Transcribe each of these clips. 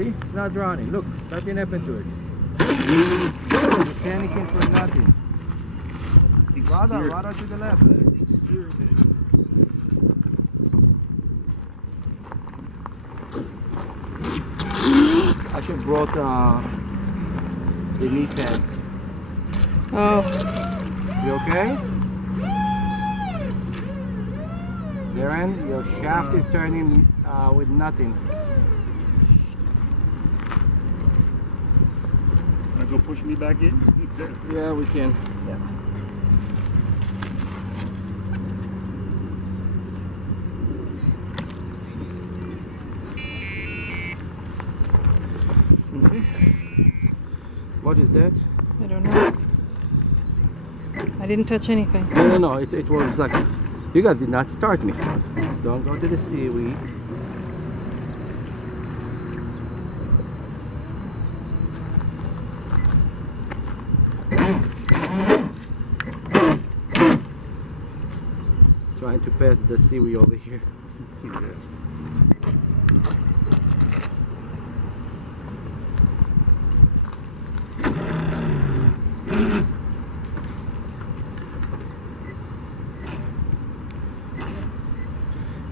See, it's not drowning. Look, nothing happened to it. You're panicking for nothing. Rudder to the left. I should have brought the knee pads. Oh. You okay? Darren, your shaft is turning with nothing. Wanna go push me back in? Yeah, we can. Yeah. What is that? I don't know. I didn't touch anything. No. It was like, you guys did not start me. Don't go to the seaweed. Trying to pet the seaweed over here.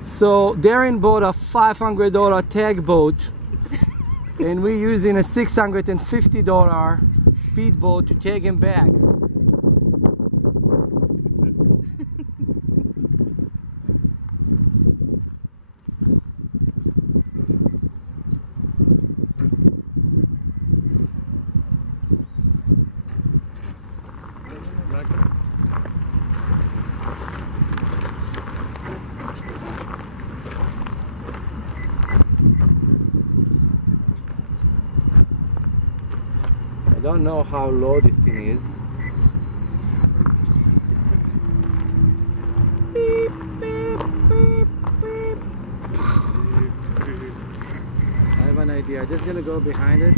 So Darren bought a $500 tag boat and we're using a $650 speedboat to take him back. I don't know how low this thing is. Beep, beep, beep, beep. I have an idea. I'm just gonna go behind it.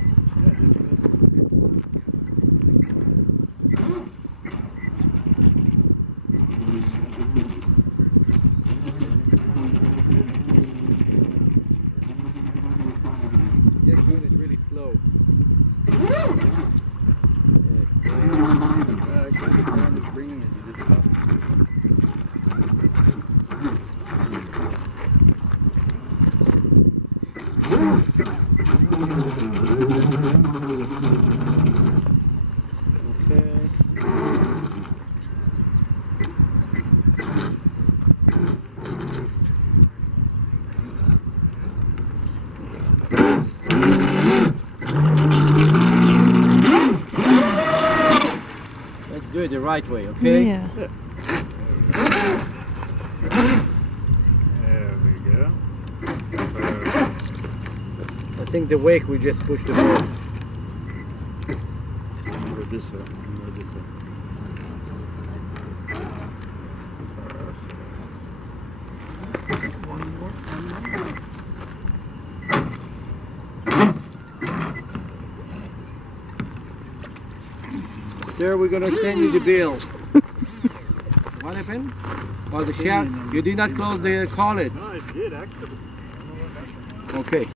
Just doing it really slow. Bringing it to this spot. Do it the right way, okay? Yeah. There we go. I think the wake we just pushed the boat. Go this way. Go this way. One more. Sir, we're gonna send you the bill. What happened? Oh, the shaft. You did not close the collet. No, I did actually. Okay.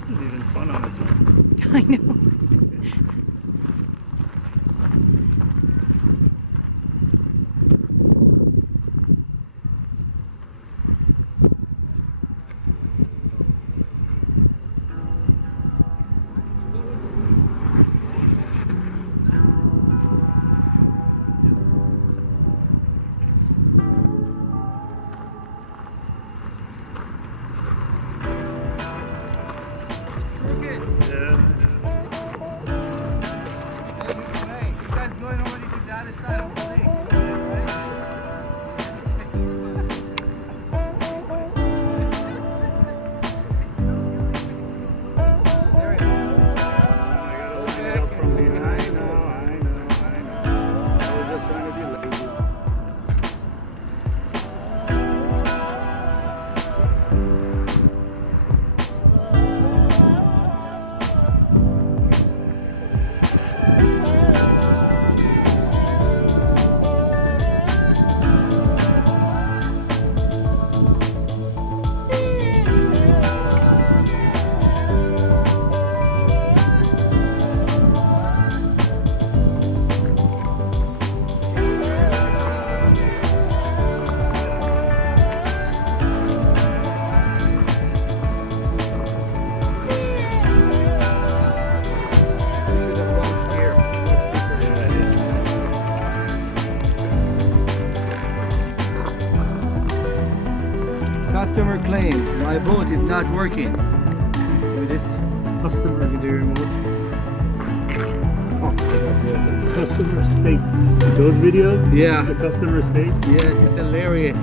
This isn't even fun on its own. I know. Yeah. Customer claim my boat is not working. Look at this. Customer. Look at the remote. The customer states. Those videos? Yeah. The customer states? Yes, it's hilarious.